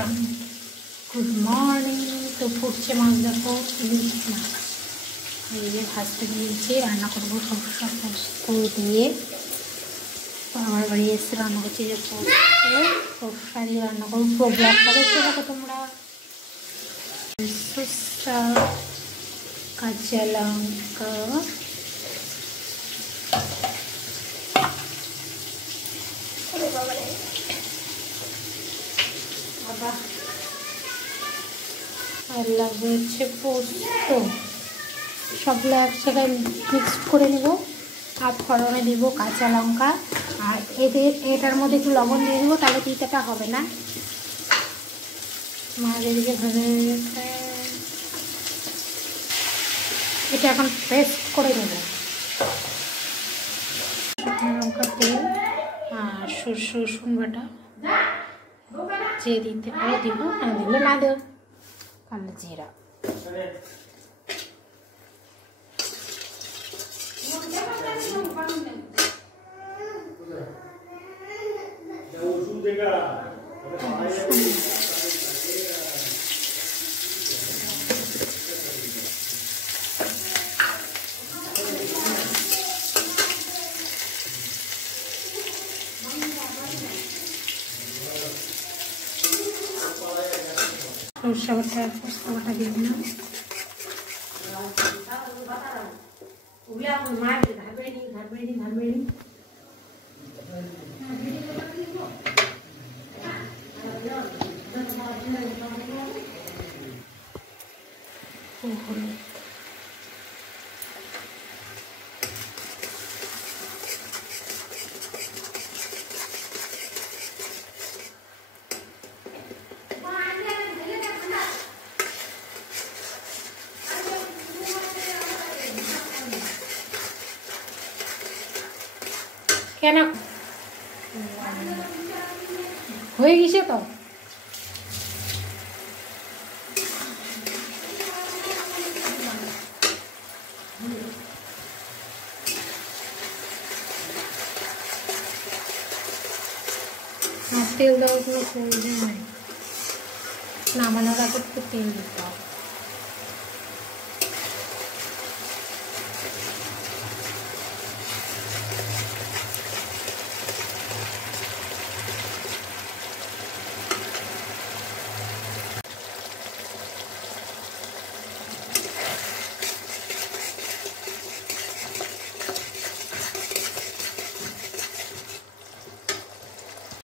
Everyone, good morning. তো ফুটছে মাছ, দেখো ইলিশ মাছ। এই যে ভাজতে দিয়েছি, রান্না করবো সরষা পোস্ত দিয়ে। আমার বাড়ি এসে রান্না করছি যে পোস্ত সরষা দিয়ে রান্না করবো। পুরো ব্লগটা দেখতে দেখো তোমরা। সরষা, কাঁচা লঙ্কা, আর লাগবে হচ্ছে পোস্ত। সবগুলো একসাথে মিক্স করে নেব। আর ফোড়নে দিব কাঁচা লঙ্কা, আর এটার মধ্যে একটু লবণ দিয়ে দেবো, তাহলে তিতাটা হবে না। মাছ এদিকে ভাজা হয়ে গেছে, এটা এখন পেস্ট করে নেব। শুকনো লঙ্কা, তেল আর সরষে রসুন বাটা যে দিতে পারে দিব, না দিলে না দেব। কালো জিরা, সরষে বাটা, পোস্ত বাটা দিয়ে দিলাম। কেন হয়ে গেছে তো? তেল দেওয়ার কোনো প্রয়োজন নেই, নামানোর আগে একটু তেল দিতে হবে।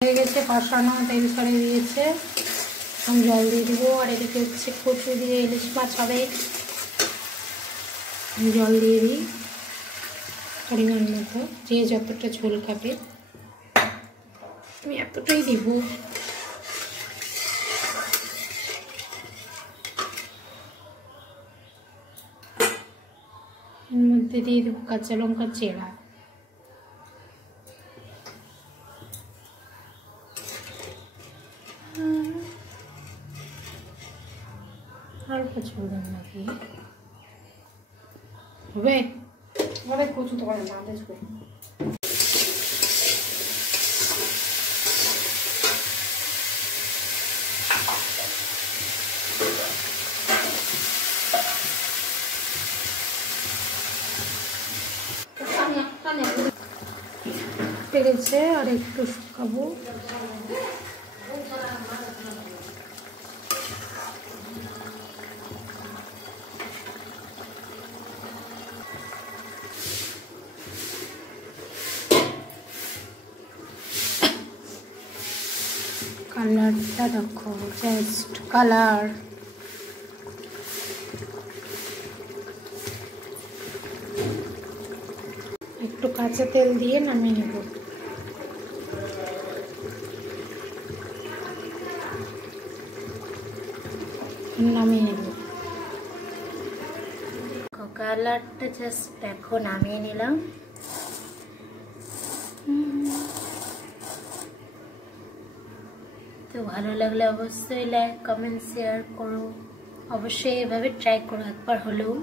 হয়ে গেছে কষানো, তেল ছেড়ে দিয়েছে। আমি জল দিয়ে দিব। আর এদিকে হচ্ছে কচু দিয়ে ইলিশ মাছ হবে। আমি জল দিয়ে দিই পরিমাণ মতো, যে যতটা ঝোল খাবে আমি এতটাই দিব। এর মধ্যে দিয়ে দেবো কাঁচা লঙ্কা চেরা। আর কিছু নাকি হবে? অনেক কচু তো করে না দেখবে। পেরেছে, আর একটু শুকাবো। কালারটা দেখো, জাস্ট কালার। একটু কাঁচা তেল দিয়ে নামিয়ে নেব। কালারটা জাস্ট দেখো, নামিয়ে নিলাম। তো ভালো লাগলে অবশ্যই লাইক, কমেন্ট, শেয়ার করো। অবশ্যই এভাবে ট্রাই করো একবার হলেও।